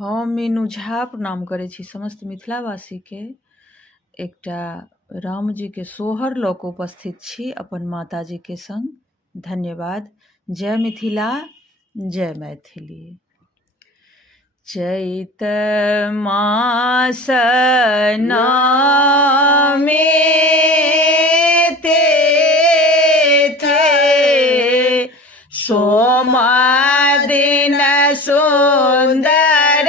हम मीनू झा प्रणाम करै छी समस्त मिथिलावासी के। एकटा राम जी के सोहर लऽ कऽ उपस्थित छी अपन माता जी के संग। धन्यवाद। जय मिथिला, जय मैथिली। चैत मास नामे सोमा दिन सुंदर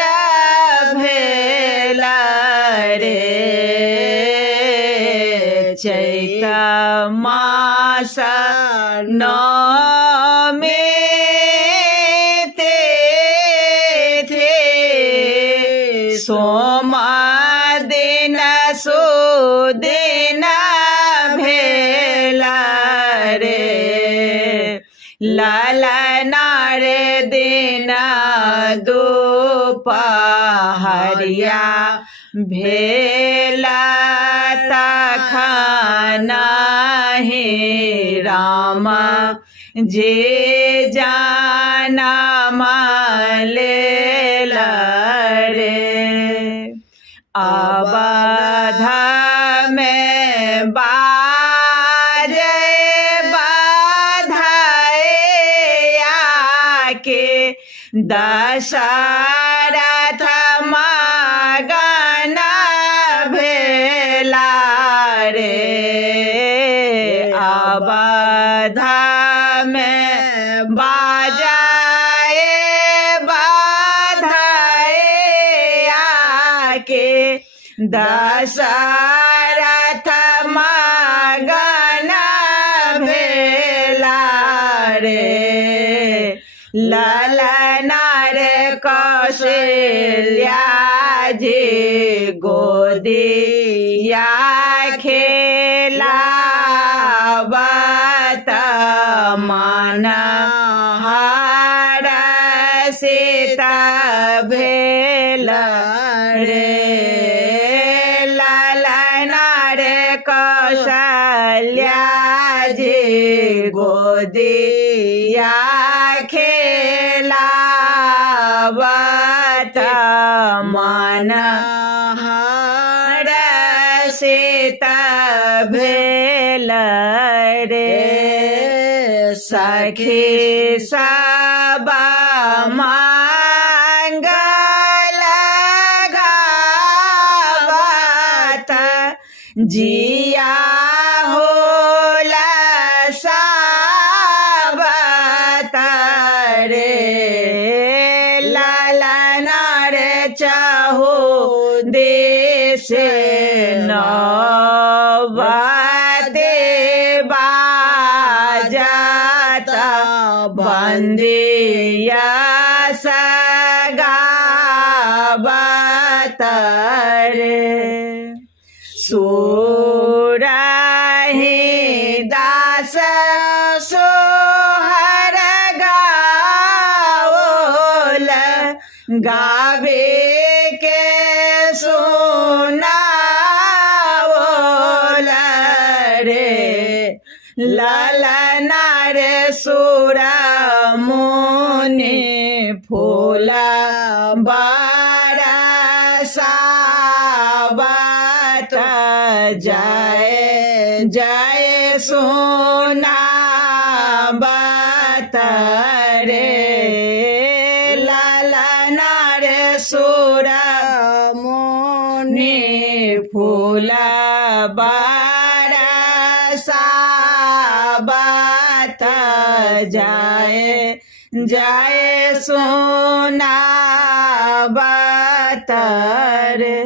भेला रे। चैत मास नामे सोमा दिन सुदिन भेला रे। ललना रे दिन दुपहरिया भेला तखन हे राम जे जनम लेला रे। अवध में बाजे बधाइया के दशरथ मगन भेला रे। अवध में बाजाए बधाइया के दशरथ मगन भेला रे। ललना रे कौशल्या जी गोदिया खेलावत मन हरषित भेला रे। ललना रे कौशल्या जी गोदिया खेलावत मन हरषित भेला रे। सखी सब मंगल गावत जिया होला सावत रे। ललना रे चाहो देश नवते बाजत बंदिया सगावत रे। सुरहि दास सोहर गाओल गावे के सुनाओल रे। ललना रे सुर मुनि फूल बरसावत जय जय सुनावत रे। ललना रे सुर मुनि फूल बरसावत जय जय सुनावत रे।